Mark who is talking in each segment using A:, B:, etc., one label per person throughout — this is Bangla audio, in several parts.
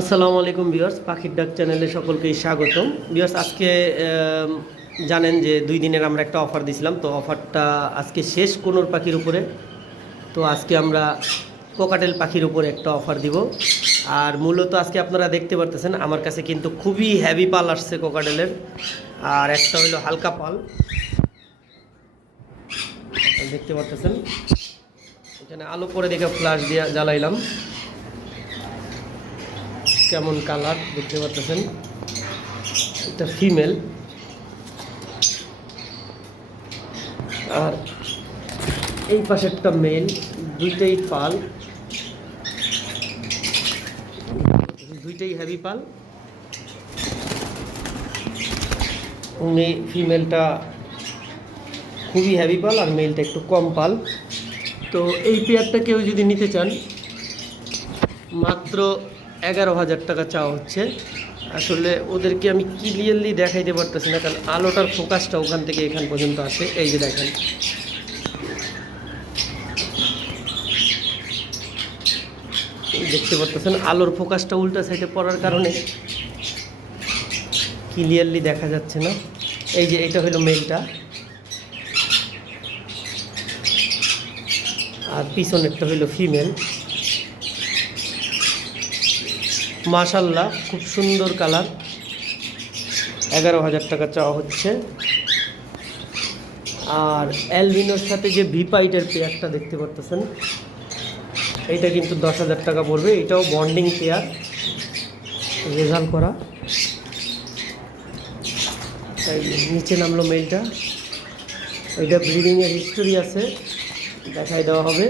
A: আসসালামু আলাইকুম বিয়ার্স পাখির ডাক চ্যানেলে সকলকেই স্বাগতম। বিয়ার্স আজকে জানেন যে দুই দিনের আমরা একটা অফার দিছিলাম, তো অফারটা আজকে শেষ কোনোর পাখির উপরে। তো আজকে আমরা কোকাটেল পাখির উপরে একটা অফার দিব। আর মূলত আজকে আপনারা দেখতে পারতেছেন, আমার কাছে কিন্তু খুবই হ্যাভি পাল আসছে কোকাটেলের। আর একটা হলো হালকা পাল। দেখতে পারতেছেন? এখানে আলো করে দেখে ফ্ল্যাশ দিয়ে জ্বালাইলাম। কেমন কালার দেখতে পাচ্ছেন এটা ফিমেল আর এই পাশে একটা মেল দুইটাই পাল। দুইটাই হেভি পাল। ফিমেলটা খুবই হেভি পাল আর মেলটা একটু কম পাল। তো এই পেয়ারটা কেউ যদি নিতে চান, মাত্র এগারো হাজার টাকা চাওয়া হচ্ছে। আসলে ওদেরকে আমি ক্লিয়ারলি দেখাইতে পারতেছি না, কারণ আলোটার ফোকাসটা ওখান থেকে এখান পর্যন্ত আসে এই যে দেখেন। দেখতে পারতেছেন, আলোর ফোকাসটা উল্টা সাইডে পড়ার কারণে ক্লিয়ারলি দেখা যাচ্ছে না। এই যে এটা হলো মেলটা আর পিছনেরটা হলো ফিমেল মাশাল্লাহ, খুব সুন্দর কালার। এগারো হাজার টাকা চাওয়া হচ্ছে। আর অ্যালবিনোর সাথে যে ভিপাইটের পেয়ারটা দেখতে পারতেছেন, এইটা কিন্তু দশ হাজার টাকা পড়বে। এটাও বন্ডিং পেয়ার, রেজাল্ট করা। তাই নিচে নামলো মেলটা ওইটা ব্রিডিংয়ের হিস্টোরি আছে, দেখাই দেওয়া হবে।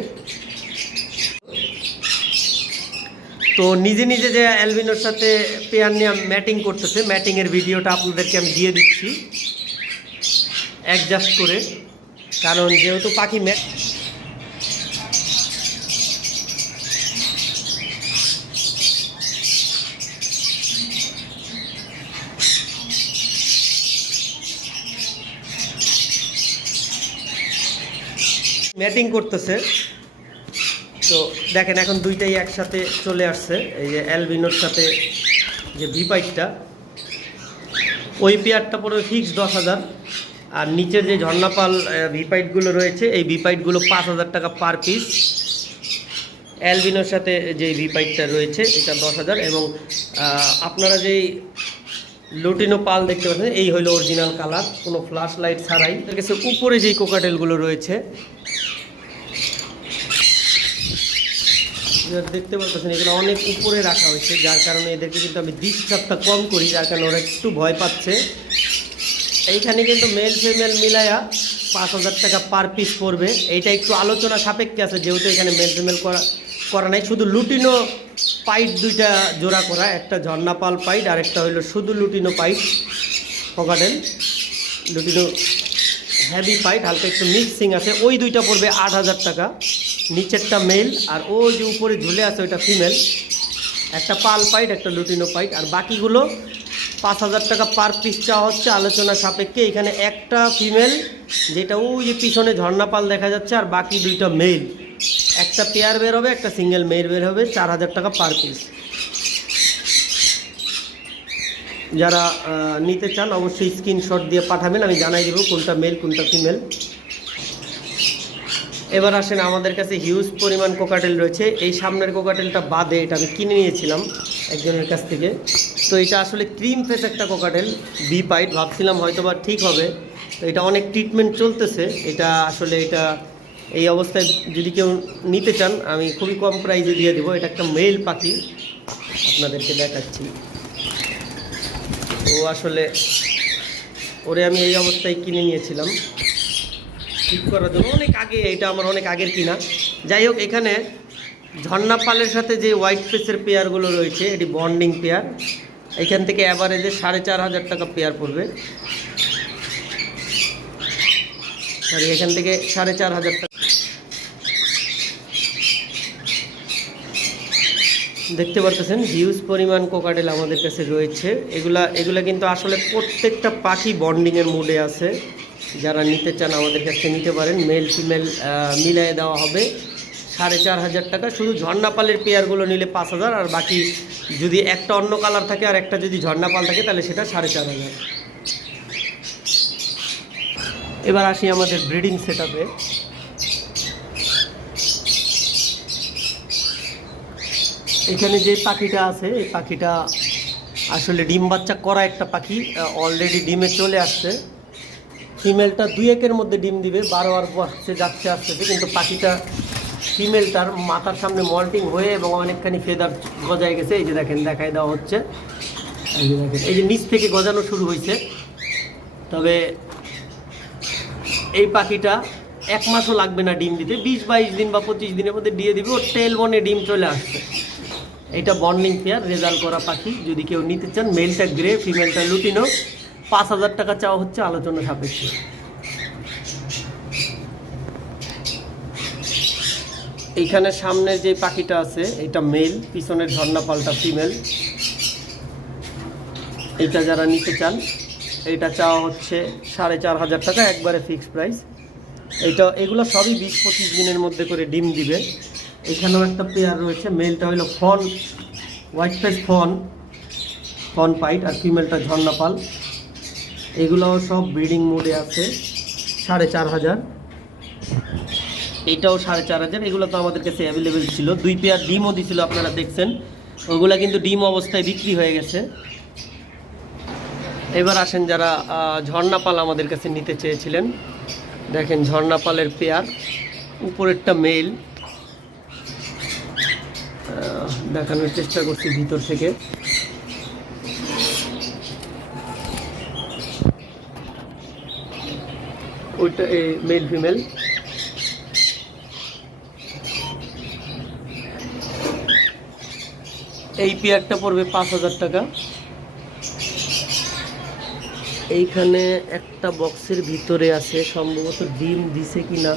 A: তো নিজে নিজে যে অ্যালবিনোর সাথে পেয়ার নিয়ে ম্যাটিং করতেছে ম্যাটিংয়ের ভিডিওটা আপনাদেরকে আমি দিয়ে দিচ্ছি। অ্যাডজাস্ট করে। কারণ যেহেতু পাখি ম্যাট ম্যাটিং করতেছে। তো দেখেন এখন দুইটাই একসাথে চলে আসছে। এই যে অ্যালবিনোর সাথে যে ভিপাইটটা ওই পেয়ারটা পড়বে ফিক্স দশ হাজার। আর নিচের যে ঝর্ণাপাল ভিপাইটগুলো রয়েছে, এই ভিপাইটগুলো পাঁচ হাজার টাকা পার পিস অ্যালবিনোর সাথে যে ভিপাইটটা রয়েছে, এটা দশ হাজার। এবং আপনারা যেই লুটিনো পাল দেখতে পাচ্ছেন, এই হলো অরিজিনাল কালার কোনো ফ্ল্যাশ লাইট ছাড়াই। এর কাছে উপরে যেই কোকাটেলগুলো রয়েছে দেখতে পাচ্ছেন এগুলো অনেক উপরে রাখা হয়েছে, যার কারণে এদেরকে কিন্তু আমি ডিস্টার্বটা কম করি, যার কারণে ওরা একটু ভয় পাচ্ছে। এইখানে কিন্তু মেল ফিমেল মিলায়া পাঁচ হাজার টাকা পার পিস পড়বে। এইটা একটু আলোচনা সাপেক্ষে আছে, যেহেতু এখানে মেল ফিমেল করা করা নাই, শুধু লুটিনো পাইট দুইটা জোড়া করা, একটা ঝর্ণাপাল পাইট আর একটা হইল শুধু lutino pied cockatiel lutino heavy pied, হালকা একটু মিক্সিং আছে, ওই দুইটা পড়বে আট হাজার টাকা। নিচেরটা মেল আর ও যে উপরে ঝুলে আছে ওইটা ফিমেল একটা পাল পাইট, একটা লুটিনো পাইট, আর বাকিগুলো পাঁচ হাজার টাকা পার পিস চাওয়া হচ্ছে। আলোচনা সাপেক্ষে এখানে একটা ফিমেল যেটা ওই যে পিছনে ঝর্ণা পাল দেখা যাচ্ছে, আর বাকি দুইটা মেল একটা পেয়ার বের হবে, একটা সিঙ্গেল মেল বের হবে, চার হাজার টাকা পার পিস যারা নিতে চান, অবশ্যই স্ক্রিনশট দিয়ে পাঠাবেন, আমি জানাই দেবো কোনটা মেল কোনটা ফিমেল এবার আসেন আমাদের কাছে হিউজ পরিমাণ কোকাটেল রয়েছে। এই সামনের কোকাটেলটা বাদে এটা আমি কিনে নিয়েছিলাম একজনের কাছ থেকে। তো এটা আসলে ক্রিম ফেস একটা কোকাটেল বি পাইট ভাবছিলাম হয়তো বা ঠিক হবে। তো এটা অনেক ট্রিটমেন্ট চলতেছে। এটা আসলে এটা, এই অবস্থায় যদি কেউ নিতে চান, আমি খুবই কম প্রাইসে দিয়ে দেবো। এটা একটা মেল পাখি। আপনাদেরকে দেখাচ্ছি। তো আসলে, ওরে আমি এই অবস্থায় কিনে নিয়েছিলাম। ঠিক করার জন্য অনেক আগে, এটা আমার অনেক আগের কিনা। যাই হোক, এখানে ঝর্ণা পালের সাথে যে হোয়াইট ফেসের পেয়ারগুলো রয়েছে, এটি বন্ডিং পেয়ার এখান থেকে অ্যাভারেজে সাড়ে চার হাজার টাকা পেয়ার পড়বে। সরি এখান থেকে সাড়ে চার হাজার টাকা। দেখতে পারতেছেন হিউজ পরিমাণ কোকাটেল আমাদের কাছে রয়েছে। এগুলা এগুলা কিন্তু আসলে প্রত্যেকটা পাখি বন্ডিংয়ের মুডে আছে। যারা নিতে চান আমাদের কাছে নিতে পারেন। মেল ফিমেল মিলিয়ে দেওয়া হবে। সাড়ে চার হাজার টাকা। শুধু ঝর্ণাপালের পেয়ারগুলো নিলে পাঁচ হাজার, আর বাকি যদি একটা অন্য কালার থাকে আর একটা যদি ঝর্ণাপাল থাকে, তাহলে সেটা সাড়ে চার হাজার। এবার আসি আমাদের ব্রিডিং সেট আপে এখানে যে পাখিটা আছে, এই পাখিটা আসলে ডিম বাচ্চা করা একটা পাখি অলরেডি ডিমে চলে আসছে। ফিমেলটা দুই একের মধ্যে ডিম দিবে বারো আর বসছে যাচ্ছে আসতেছে কিন্তু পাখিটা ফিমেলটার মাথার সামনে মল্টিং হয়ে এবং অনেকখানি ফেদার গজায় গেছে। এই যে দেখেন দেখাই দেওয়া হচ্ছে। এই যে দেখেন। এই যে নিচ থেকে গজানো শুরু হয়েছে। তবে এই পাখিটা এক মাসও লাগবে না ডিম দিতে। বিশ বাইশ দিন বা পঁচিশ দিনের মধ্যে দিয়ে দিবে ওর টেল বনে ডিম চলে আসছে। এটা বর্নিং পেয়ার রেজাল্ট করা পাখি। যদি কেউ নিতে চান মেলটা গ্রে ফিমেলটা লুটিনো পাঁচ হাজার টাকা চাওয়া হচ্ছে, আলোচনা সাপেক্ষে। এইখানে সামনের যে পাখিটা আছে, এটা মেল পিছনের ঝর্ণা পাল্টা ফিমেল এটা যারা নিতে চান এটা চাওয়া হচ্ছে সাড়ে চার হাজার টাকা, একবারে ফিক্সড প্রাইস এটা এগুলো সবই বিশ পঁচিশ দিনের মধ্যে করে ডিম দিবে। এখানেও একটা পেয়ার রয়েছে মেলটা হলো fawn white face fawn fawn pied আর ফিমেলটা ঝর্ণাপাল এগুলোও সব ব্রিডিং মোডে আছে, সাড়ে চার হাজার। এটাও সাড়ে চার হাজার, এগুলো তো আমাদের কাছে অ্যাভেলেবেল ছিল। দুই পেয়ার ডিমও দিছিল, আপনারা দেখছেন। ওগুলা কিন্তু ডিম অবস্থায় বিক্রি হয়ে গেছে। এবার আসেন যারা ঝর্ণাপাল আমাদের কাছে নিতে চেয়েছিলেন। দেখেন ঝর্ণাপালের পেয়ার উপরেরটা মেল দেখানোর চেষ্টা করছি ভিতর থেকে। ওইটা এই মেল ফিমেল এই পেয়ারটা পড়বে পাঁচ হাজার টাকা। এইখানে একটা বক্সের ভিতরে আছে, সম্ভবত ডিম দিছে কি না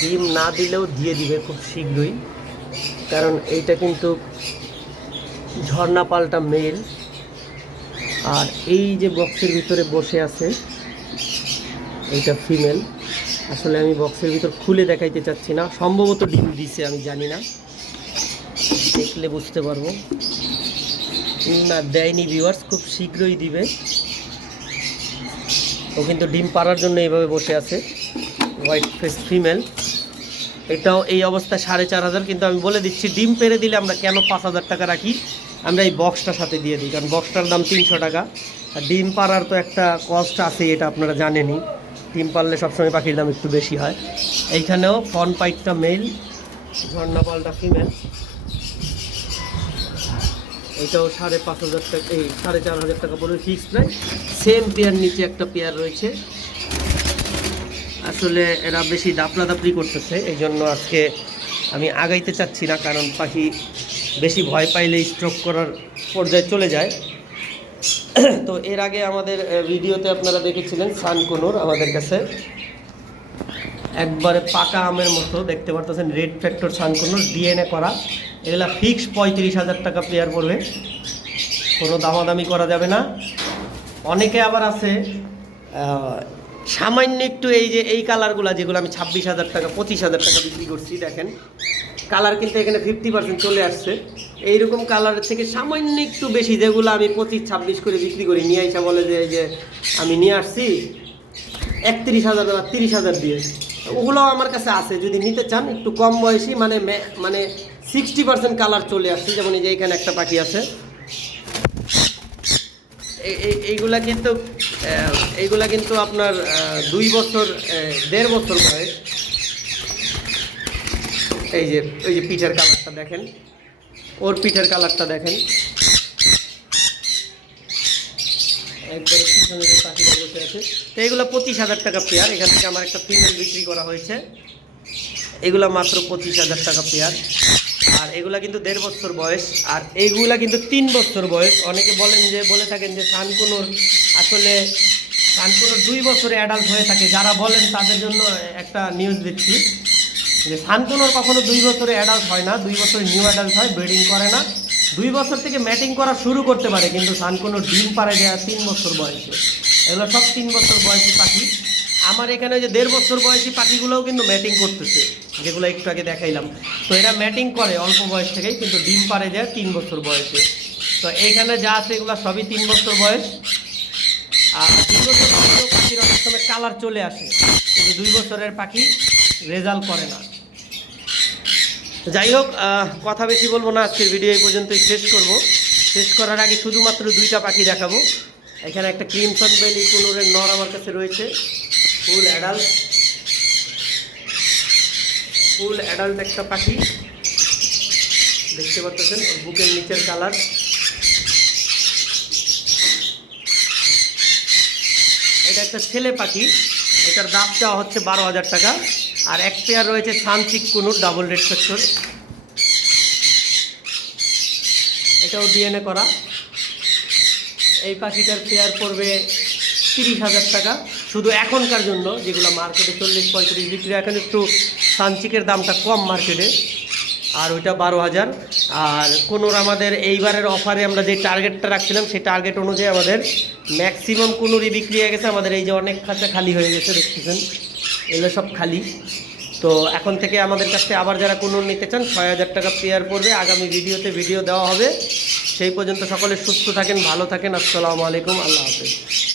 A: ডিম না দিলেও দিয়ে দিবে খুব শীঘ্রই। কারণ এইটা কিন্তু ঝর্ণা পাল্টা মেল আর এই যে বক্সের ভিতরে বসে আছে এইটা ফিমেল আসলে আমি বক্সের ভিতর খুলে দেখাইতে চাচ্ছি না। সম্ভবত ডিম দিছে, আমি জানি না। দেখলে বুঝতে পারব। না দেয়নি ভিউয়ার্স খুব শীঘ্রই দিবে। ও কিন্তু ডিম পাড়ার জন্য এইভাবে বসে আছে। হোয়াইট ফেস ফিমেল এটাও এই অবস্থায় সাড়ে চার হাজার, কিন্তু আমি বলে দিচ্ছি, ডিম পেরে দিলে আমরা কেন পাঁচ হাজার টাকা রাখি? আমরা এই বক্সটার সাথে দিয়ে দিই, কারণ বক্সটার দাম তিনশো টাকা। আর ডিম পাড়ার তো একটা কস্ট আছে এটা আপনারা জানেনই। ডিম পারলে সবসময় পাখির দাম একটু বেশি হয়। এইখানেও ফন পাইটটা মেল ঝর্ণা পালটা ফিমেল এটাও সাড়ে পাঁচ হাজার টাকা, এই সাড়ে চার হাজার টাকা পড়বে ফিক্সড প্রাইস সেম পেয়ার নিচে একটা পেয়ার রয়েছে। আসলে এরা বেশি দাপলা দাপড়ি করতেছে এই জন্য আজকে আমি আগাইতে চাচ্ছি না, কারণ পাখি বেশি ভয় পাইলে স্ট্রোক করার পর্যায়ে চলে যায়। তো এর আগে আমাদের ভিডিওতে আপনারা দেখেছিলেন সানকুনুর আমাদের কাছে। একবারে পাকা আমের মতো, দেখতে পারতেছেন, রেড ফ্যাক্টর সানকুনুর ডিএনএ করা। এগুলা ফিক্স পঁয়ত্রিশ হাজার টাকা প্লেয়ার পড়বে। কোনো দামাদামি করা যাবে না। অনেকে আবার আছে সামান্য একটু এই যে, এই কালারগুলো যেগুলো আমি ছাব্বিশ হাজার টাকা, পঁচিশ হাজার টাকা বিক্রি করছি, দেখেন। কালার কিন্তু এখানে ফিফটি পার্সেন্ট চলে আসছে। এইরকম কালারের থেকে সামান্য একটু বেশি, যেগুলো আমি পঁচিশ, ছাব্বিশ করে বিক্রি করি। নিয়ে আইসা বলে যে, এই যে আমি নিয়ে আসছি, একত্রিশ হাজার বা তিরিশ হাজার দিয়ে। ওগুলোও আমার কাছে আছে, যদি নিতে চান, একটু কম বয়সী মানে মানে সিক্সটি পার্সেন্ট কালার চলে আসছে। যেমন এই যে এখানে একটা পাখি আছে। এই- এই- এইগুলা কিন্তু এইগুলা কিন্তু আপনার দুই বছর দেড় বছর বয়স। এই যে ওই যে পিঠের কালারটা দেখেন। ওর পিঠের কালারটা দেখেন। একবারে তো এগুলো পঁচিশ হাজার টাকা পেয়ার। এখান থেকে আমার একটা ফিমেল বিক্রি করা হয়েছে। এগুলা মাত্র পঁচিশ হাজার টাকা পেয়ার। আর এগুলা কিন্তু দেড় বছর বয়স। আর এইগুলা কিন্তু তিন বছর বয়স। অনেকে বলেন যে, বলে থাকেন যে সানকুনোর আসলে সানকুনোর দুই বছরে অ্যাডাল্ট হয়ে থাকে। যারা বলেন তাদের জন্য একটা নিউজ দিচ্ছি যে সানকুনোর কখনো দুই বছরে অ্যাডাল্ট হয় না, দুই বছরে নিউ অ্যাডাল্ট হয় ব্রিডিং করে না। দুই বছর থেকে ম্যাটিং করা শুরু করতে পারে, কিন্তু সানকুনোর ডিম পারে দেওয়া তিন বছর বয়সে। এগুলো সব তিন বছর বয়সী পাখি। আমার এখানে যে দেড় বছর বয়সী পাখিগুলোও কিন্তু ম্যাটিং করতেছে, যেগুলো একটু আগে দেখাইলাম। তো এরা ম্যাটিং করে অল্প বয়স থেকেই, কিন্তু ডিম পারে যায় তিন বছর বয়সে। তো এইখানে যা আছে এগুলো সবই তিন বছর বয়স। আর দুই বছর পাখির অনেক সময় কালার চলে আসে, কিন্তু দুই বছরের পাখি রেজাল্ট করে না। যাই হোক কথা বেশি বলব না, আজকের ভিডিও এই পর্যন্তই শেষ করব। শেষ করার আগে শুধুমাত্র দুইটা পাখি দেখাবো। এখানে একটা ক্রিমসন বেলি কুনুরের নর আমার কাছে রয়েছে, ফুল অ্যাডাল্ট। ফুল অ্যাডাল্ট একটা পাখি। দেখতে পাচ্ছেন বুকের নিচের কালার। এটা একটা ছেলে পাখি, এটার দাম চাওয়া হচ্ছে বারো হাজার টাকা। আর এক পেয়ার রয়েছে সানচিক কুনুর ডাবল রেড সেক্টর এটাও ডিএনএ করা। এই পাখিটার পেয়ার পড়বে তিরিশ হাজার টাকা। শুধু এখনকার জন্য, যেগুলো মার্কেটে চল্লিশ, পঁয়ত্রিশ বিক্রি এখন একটু সানচিকের দামটা কম মার্কেটে আর ওইটা বারো হাজার। আর কোনোর আমাদের এইবারের অফারে আমরা যে টার্গেটটা রাখছিলাম, সেই টার্গেট অনুযায়ী আমাদের ম্যাক্সিমাম কোনোরই বিক্রি হয়ে গেছে। আমাদের এই যে অনেক খাঁচা খালি হয়ে গেছে, দেখতেছেন। এগুলো সব খালি। তো এখন থেকে আমাদের কাছে আবার যারা কোনো নিতে চান, ছয় হাজার টাকা পেয়ার পড়বে, আগামী ভিডিওতে ভিডিও দেওয়া হবে। সেই পর্যন্ত সকলে সুস্থ থাকেন, ভালো থাকেন, আসসালামু আলাইকুম, আল্লাহ হাফেজ।